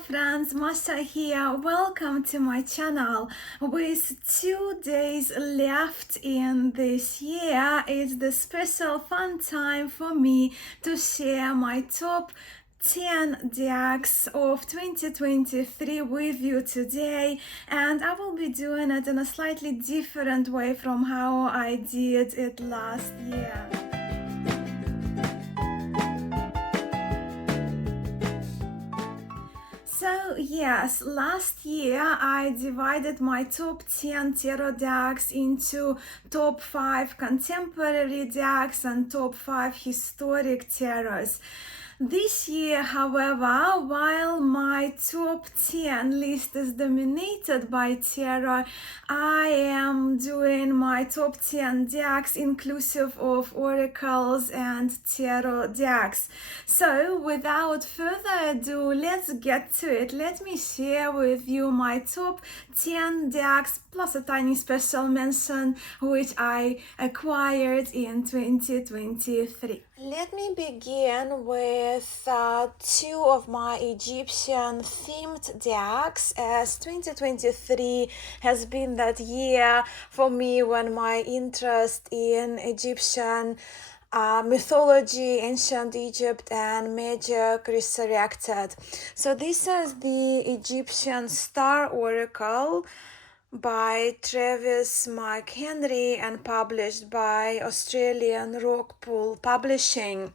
friends, Masha here. Welcome to my channel. With 2 days left in this year, it's the special fun time for me to share my top 10 decks of 2023 with you today, and I will be doing it in a slightly different way from how I did it last year. So yes, last year I divided my top 10 tarot decks into top 5 contemporary decks and top 5 historic tarots. This year, however, while my top 10 list is dominated by tarot, I am doing my top 10 decks inclusive of oracles and tarot decks. So without further ado, let's get to it. Let me share with you my top 10 decks plus a tiny special mention which I acquired in 2023. Let me begin with two of my Egyptian themed decks, as 2023 has been that year for me when my interest in Egyptian mythology, ancient Egypt, and magic resurrected. So this is the Egyptian Star Oracle by Travis McHenry and published by Australian Rockpool Publishing.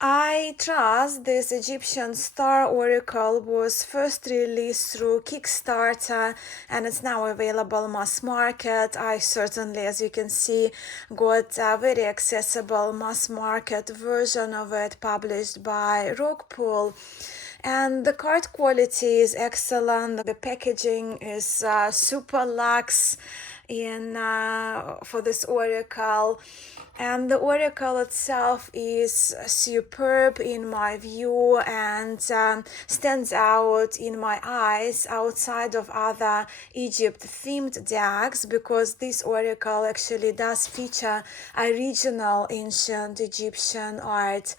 I trust this Egyptian Star Oracle was first released through Kickstarter and it's now available mass market. I certainly, as you can see, got a very accessible mass market version of it published by Rockpool. And the card quality is excellent. The packaging is super luxe for this oracle. And the oracle itself is superb in my view and stands out in my eyes outside of other Egypt themed decks, because this oracle actually does feature original ancient Egyptian art.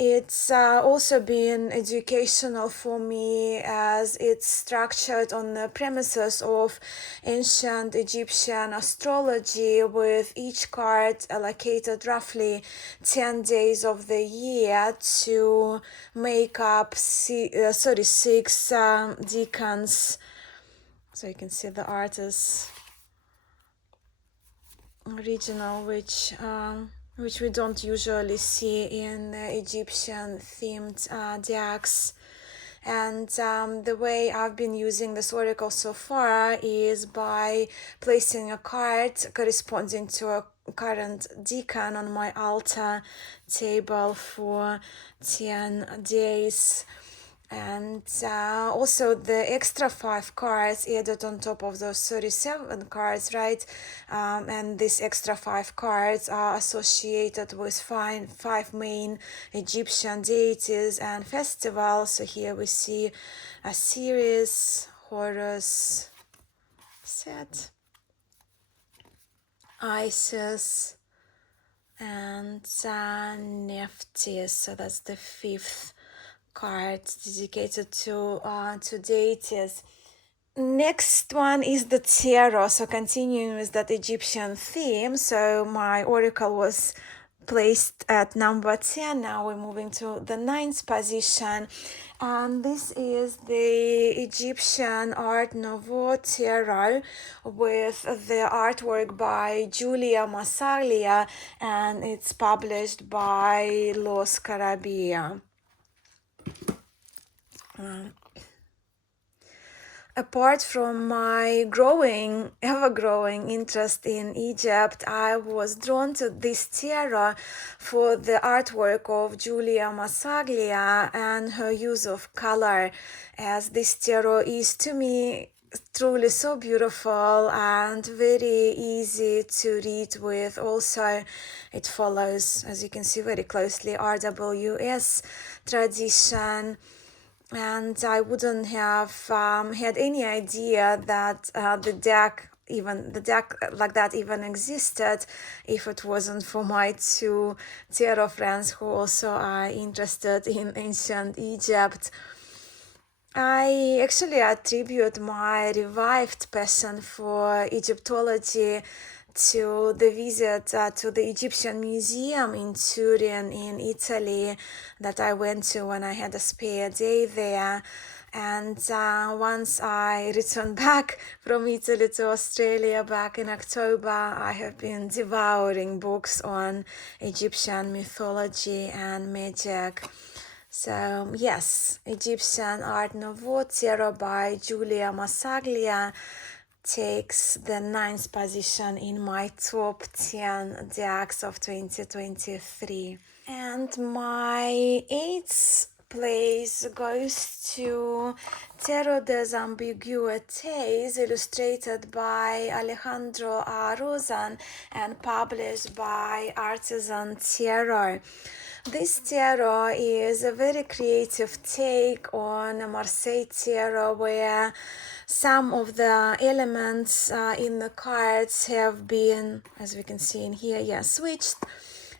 It's also been educational for me as it's structured on the premises of ancient Egyptian astrology, with each card allocated roughly 10 days of the year to make up 36 decans. So you can see the art is original, which we don't usually see in Egyptian themed decks. And the way I've been using this oracle so far is by placing a card corresponding to a current decan on my altar table for 10 days. And also the extra 5 cards added on top of those 37 cards, right? And these extra 5 cards are associated with 5 main Egyptian deities and festivals. So here we see Osiris, Horus, Set, Isis, and Nephthys. So that's the 5th card dedicated to deities. Next one is the tarot, so continuing with that Egyptian theme. So my oracle was placed at number 10. Now we're moving to the 9th position, and this is the Egyptian Art Noveau Tarot with the artwork by Giulia Massaglia, and it's published by LoScarabeo. Apart from my ever-growing interest in Egypt, I was drawn to this tarot for the artwork of Giulia Massaglia and her use of color, as this tarot is to me truly so beautiful and very easy to read with. Also, it follows, as you can see, very closely RWS tradition. And I wouldn't have had any idea that the deck like that even existed if it wasn't for my 2 tarot friends who also are interested in ancient Egypt. I actually attribute my revived passion for Egyptology to the visit to the Egyptian Museum in Turin in Italy that I went to when I had a spare day there. And once I returned back from Italy to Australia back in October, I have been devouring books on Egyptian mythology and magic. So yes, Egyptian Art Noveau Tarot by Giulia Massaglia takes the 9th position in my top 10 decks of 2023. And my 8th place goes to Tarot des Ambiguites, illustrated by Allejandro R Rozan and published by Artisan Tarot. This tarot is a very creative take on a Marseille tarot where some of the elements in the cards have been, as we can see in here, switched,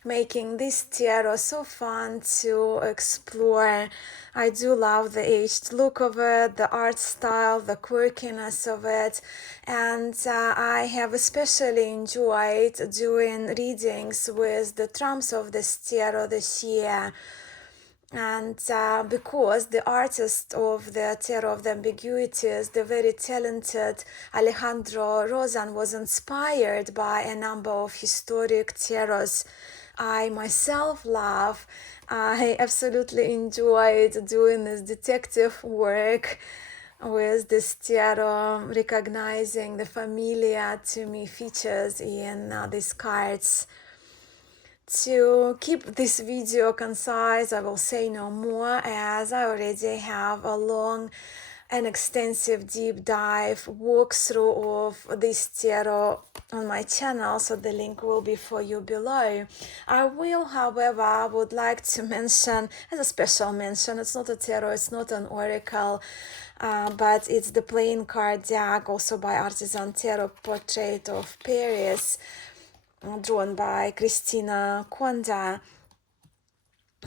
making this tarot so fun to explore. I do love the aged look of it, the art style, the quirkiness of it, and I have especially enjoyed doing readings with the trumps of this tarot this year. And because the artist of the Tarot of the Ambiguities, the very talented Allejandro Rozan, was inspired by a number of historic tarots I myself love. I absolutely enjoyed doing this detective work with this tarot, recognizing the familiar to me features in these cards. To keep this video concise, I will say no more, as I already have a long and extensive deep dive walkthrough of this tarot on my channel, so the link will be for you below. I will, however, would like to mention, as a special mention, it's not a tarot, it's not an oracle, but it's the playing card deck, also by Artisan Tarot, Portrait of Paris, drawn by Christina Conda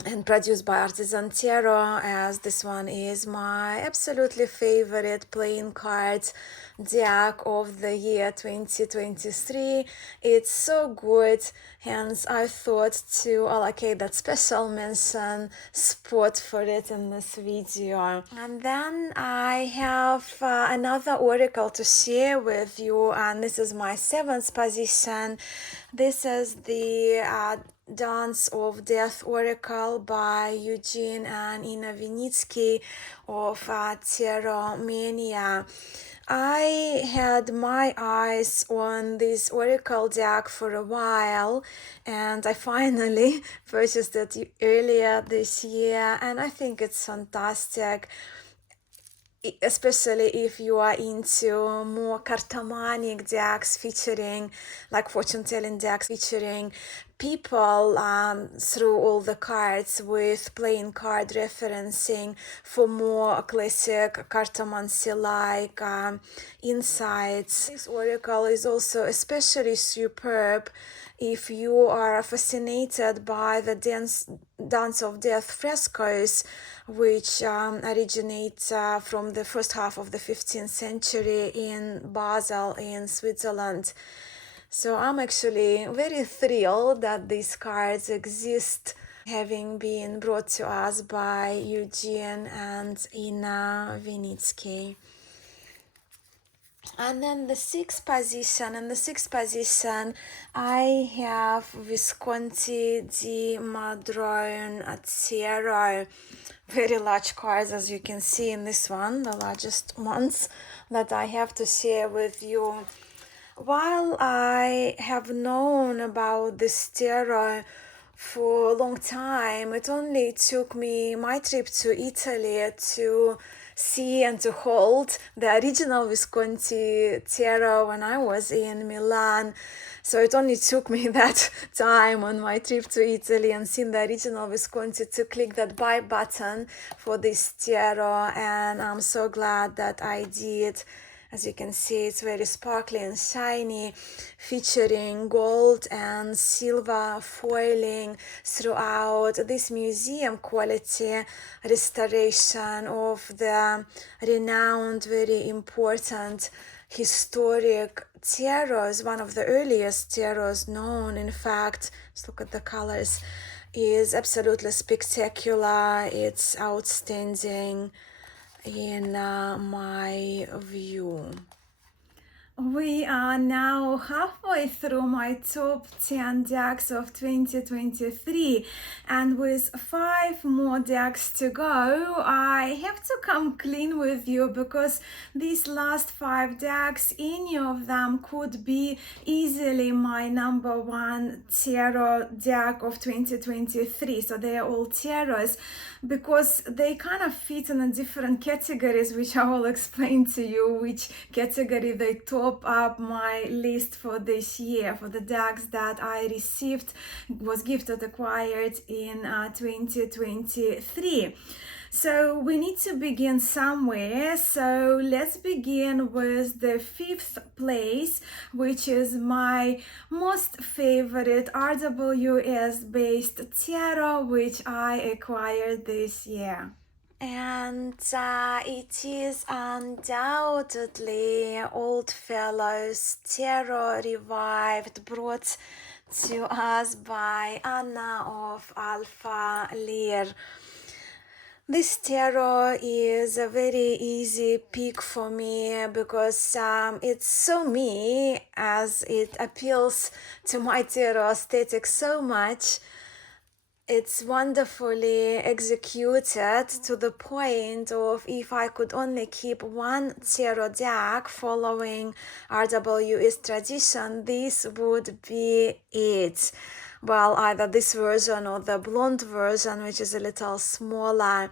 and produced by Artisan Tarot, as this one is my absolutely favorite playing cards deck of the year 2023. It's so good, hence I thought to allocate that special mention spot for it in this video. And then I have another oracle to share with you, and this is my 7th position. This is the Dance of Death Oracle by Eugene and Ina Vinitsky of Tarot Mania. I had my eyes on this oracle deck for a while, and I finally purchased it earlier this year, and I think it's fantastic, especially if you are into more cartomanic decks featuring, like fortune-telling decks featuring people through all the cards with playing card referencing for more classic cartomancy-like insights. This oracle is also especially superb if you are fascinated by the Dance of Death frescoes, which originate from the first half of the 15th century in Basel in Switzerland. So I'm actually very thrilled that these cards exist, having been brought to us by Eugene and Ina Vinitsky. And then the 6th position, I have Visconti Modrone Tarot. Very large cards, as you can see in this one, the largest ones that I have to share with you. While I have known about this tarot for a long time, it only took me my trip to Italy to see and to hold the original Visconti Tarot when I was in Milan. So it only took me that time on my trip to Italy and seeing the original Visconti to click that buy button for this tarot, and I'm so glad that I did. As you can see, it's very sparkly and shiny, featuring gold and silver foiling throughout. This museum quality restoration of the renowned, very important historic tarots, one of the earliest tarots known, in fact. Let's look at the colors. Is absolutely spectacular. It's outstanding in my view. We are now halfway through my top 10 decks of 2023, and with 5 more decks to go, I have to come clean with you because these last 5 decks, any of them could be easily my number 1 tarot deck of 2023. So they are all tarots because they kind of fit in a different categories, which I will explain to you which category they top up my list for this year, for the decks that I received, was gifted, acquired in 2023. So we need to begin somewhere. So let's begin with the 5th place, which is my most favorite RWS based tarot, which I acquired this year. And it is undoubtedly Oddfellows Tarot Revived, brought to us by Anna of Alpha Lyr. This tarot is a very easy pick for me because it's so me, as it appeals to my tarot aesthetic so much. It's wonderfully executed to the point of, if I could only keep one tarot deck following RWS tradition, this would be it. Well, either this version or the blonde version, which is a little smaller.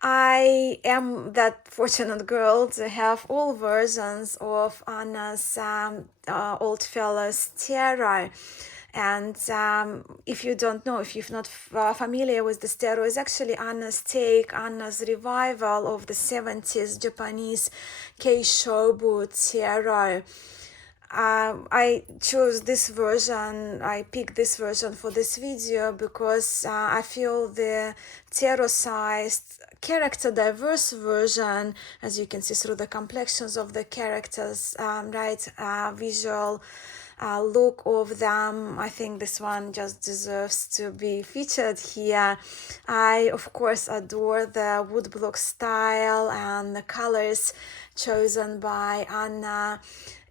I am that fortunate girl to have all versions of Anna's Oddfellows Tarot. And if you don't know, if you're not familiar with this tarot, it's actually Anna's take, Anna's revival of the 70s Japanese Keishobou Tarot. I chose this version, I picked this version for this video because I feel the tarot-sized, character-diverse version, as you can see through the complexions of the characters, visual look of them, I think this one just deserves to be featured here. I, of course, adore the woodblock style and the colors chosen by Anna.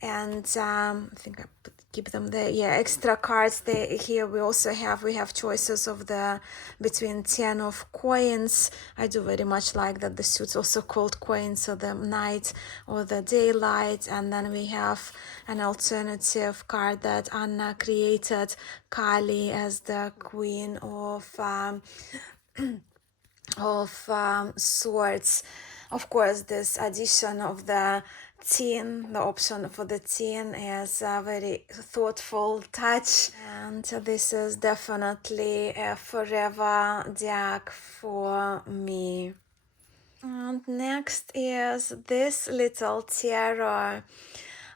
And I think I keep them there. Yeah, extra cards there. Here we also have choices of the between 10 of coins. I do very much like that the suit's also called coins, so the night or the daylight. And then we have an alternative card that Anna created, Kali, as the queen of swords. Of course, this addition of the 10, the option for the 10, is a very thoughtful touch, and this is definitely a forever deck for me. And next is this little tarot.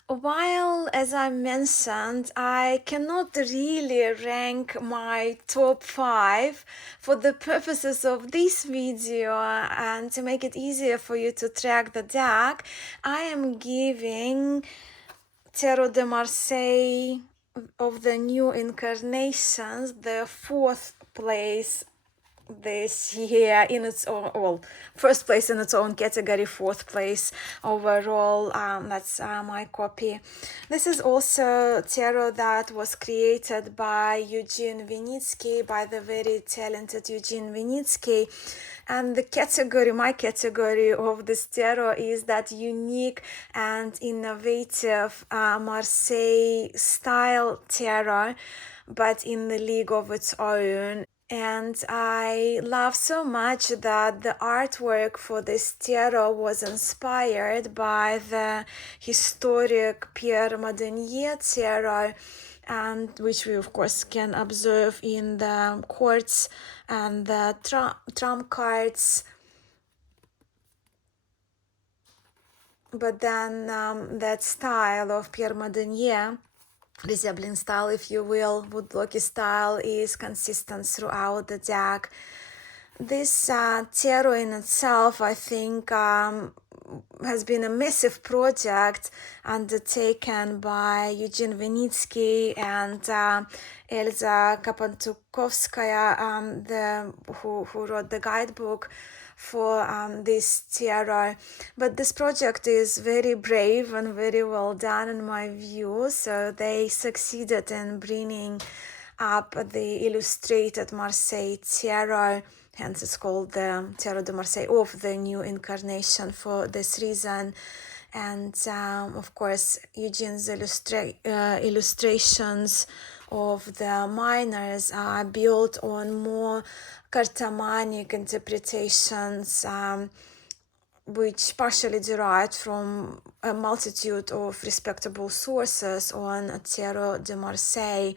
While, as I mentioned, I cannot really rank my top 5 for the purposes of this video and to make it easier for you to track the deck, I am giving Tarot de Marseille of the New Incarnations the 4th place this year in its own, well, first place in its own category, 4th place overall. That's my copy. This is also tarot that was created by Eugene Vinitsky, by the very talented Eugene Vinitsky. And the category, my category of this tarot, is that unique and innovative Marseille style tarot, but in the league of its own. And I love so much that the artwork for this tarot was inspired by the historic Pierre Madenier tarot, and which we of course can observe in the courts and the trump cards. but then that style of Pierre Madenier, resembling style, if you will, woodblocky style, is consistent throughout the deck. This tarot in itself, I think, has been a massive project undertaken by Eugene Vinitsky and Elza Kapantukovskaya, who wrote the guidebook for this tarot. But this project is very brave and very well done in my view. So they succeeded in bringing up the illustrated Marseille tarot. Hence, it's called the Tarot de Marseille, of the new incarnation for this reason. And of course, Eugene's illustrations of the minors are built on more cartomanic interpretations, which partially derived from a multitude of respectable sources on Tarot de Marseille.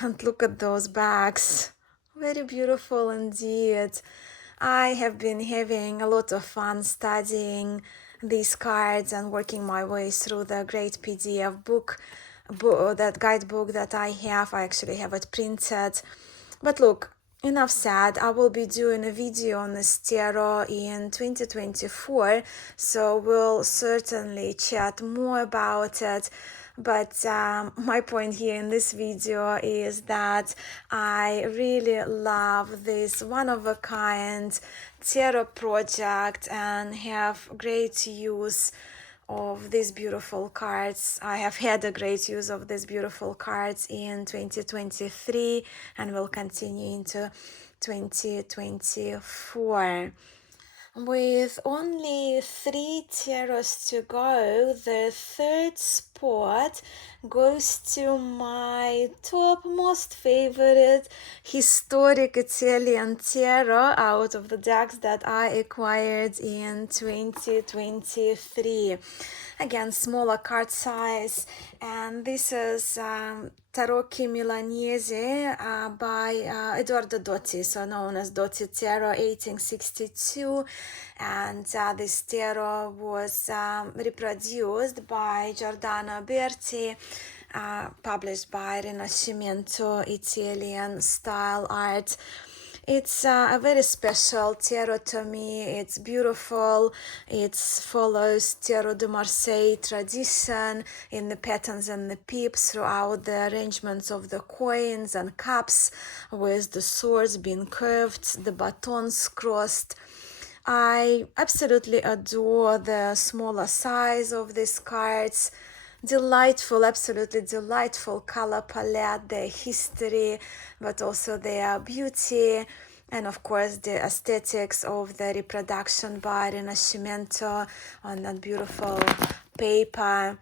And look at those bags. Very beautiful indeed. I have been having a lot of fun studying these cards and working my way through the great PDF book, that guidebook that I have. I actually have it printed. But look, enough said. I will be doing a video on this tarot in 2024, so we'll certainly chat more about it. But my point here in this video is that I really love this one-of-a-kind tarot project and have great use of these beautiful cards. I have had a great use of these beautiful cards in 2023 and will continue into 2024. With only 3 tarots to go, the third spot goes to my top most favorite historic Italian tarot out of the decks that I acquired in 2023. Again, smaller card size, and this is Tarocchi Milanese by Edoardo Dotti, so known as Dotti Tarot 1862, and this tarot was reproduced by Giordano Berti, published by Rinascimento Italian Style Art. It's a very special tarot to me. It's beautiful. It follows Tarot de Marseille tradition in the patterns and the pips throughout the arrangements of the coins and cups, with the swords being curved, the batons crossed. I absolutely adore the smaller size of these cards. Delightful, absolutely delightful color palette, their history, but also their beauty, and of course the aesthetics of the reproduction by Rinascimento on that beautiful paper.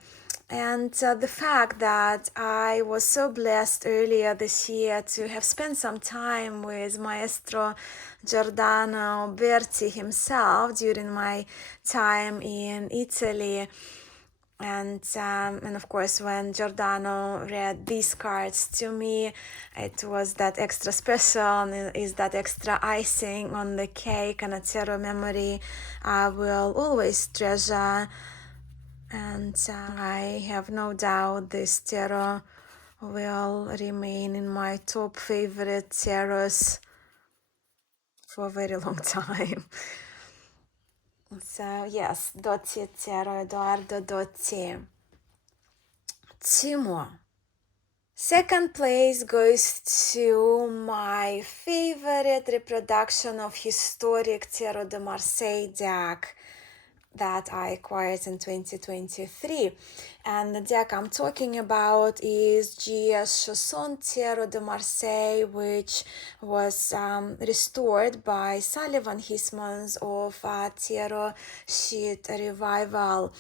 And the fact that I was so blessed earlier this year to have spent some time with Maestro Giordano Berti himself during my time in Italy. And of course, when Giordano read these cards to me, it was that extra special, and is that extra icing on the cake, and a tarot memory I will always treasure. And I have no doubt this tarot will remain in my top favorite tarots for a very long time. So yes, Dotti Tarot, Edoardo Dotti. Two more. Second place goes to my favorite reproduction of historic Tarot de Marseille deck that I acquired in 2023. And the deck I'm talking about is G.S. Chosson Tarot de Marseille, which was restored by Sullivan Hismans of Tarot Sheet Revival.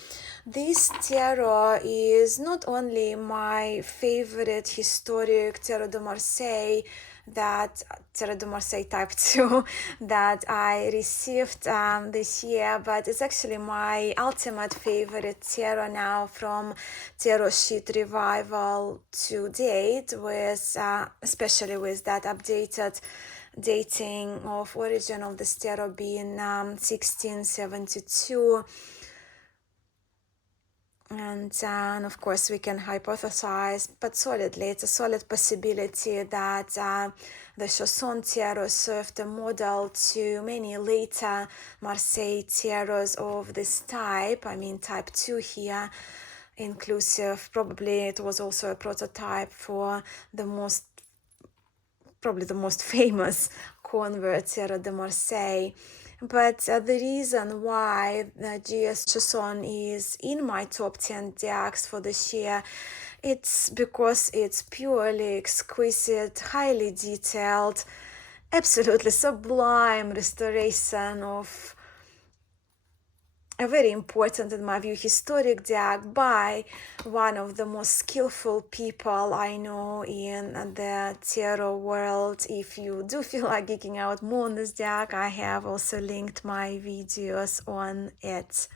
This tarot is not only my favorite historic Tarot de Marseille, that Tarot de Marseille Type 2 that I received this year, but it's actually my ultimate favorite tarot now from Tarot Sheet Revival to date, with especially with that updated dating of origin of this tarot being 1672. And of course we can hypothesize, but solidly, it's a solid possibility that the Chosson Tarot served a model to many later Marseille tarots of this type. I mean type 2 here, inclusive. Probably it was also a prototype for probably the most famous convert Tarot de Marseille. But the reason why the GS Chosson is in my top 10 decks for this year, it's because it's purely exquisite, highly detailed, absolutely sublime restoration of a very important, in my view, historic deck by one of the most skillful people I know in the tarot world. If you do feel like geeking out more on this deck, I have also linked my videos on it.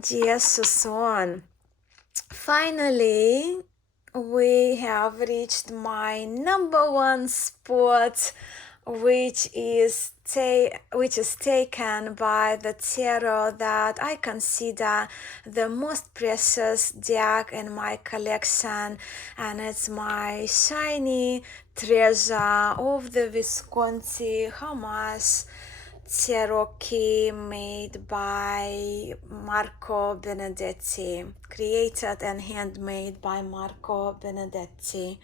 GS Chosson. Finally, we have reached my number one spot, which is taken by the tarot that I consider the most precious deck in my collection, and it's my shiny treasure of the Visconti Homage Tarot key made by Marco Benedetti, created and handmade by Marco Benedetti.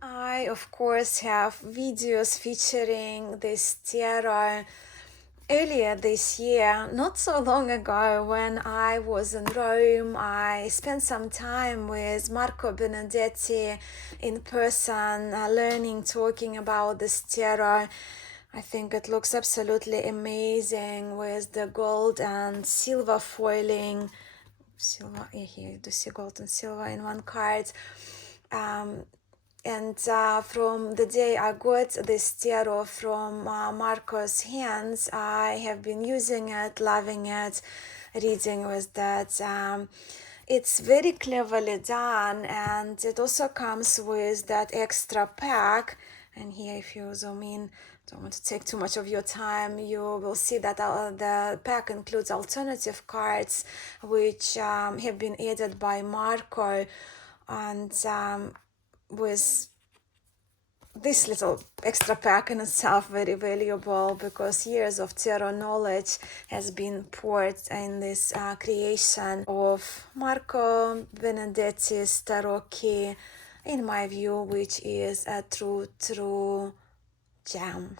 I, of course, have videos featuring this tarot earlier this year, not so long ago when I was in Rome. I spent some time with Marco Benedetti in person, learning, talking about this tarot. I think it looks absolutely amazing with the gold and silver foiling. Silver, here you do see gold and silver in one card. And from the day I got this tarot from Marco's hands, I have been using it, loving it, reading with that. It's very cleverly done, and it also comes with that extra pack. And here, if you zoom in, don't want to take too much of your time, you will see that the pack includes alternative cards which have been added by Marco, and with this little extra pack in itself very valuable, because years of tarot knowledge has been poured in this creation of Marco Benedetti's tarot key, in my view, which is a true gem.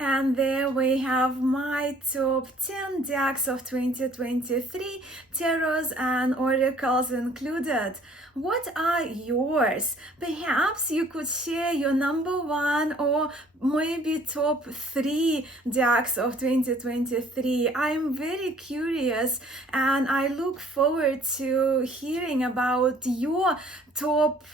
And there we have my top 10 decks of 2023, tarots and oracles included. What are yours? Perhaps you could share your number one or maybe top 3 decks of 2023. I'm very curious and I look forward to hearing about your top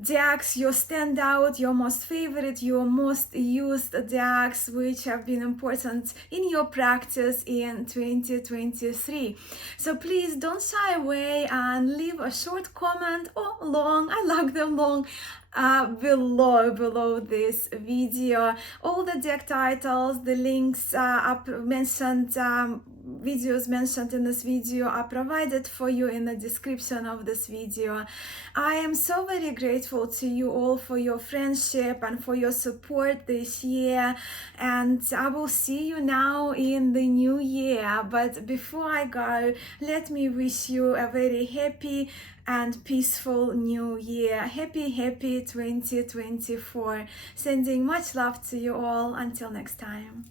decks, your standout, your most favorite, your most used decks, which have been important in your practice in 2023. So please don't shy away and leave a short comment or long, I like them long, below this video. All the deck titles, the links mentioned, videos mentioned in this video are provided for you in the description of this video. I am so very grateful to you all for your friendship and for your support this year, and I will see you now in the new year. But before I go, let me wish you a very happy and peaceful new year. Happy 2024. Sending much love to you all. Until next time.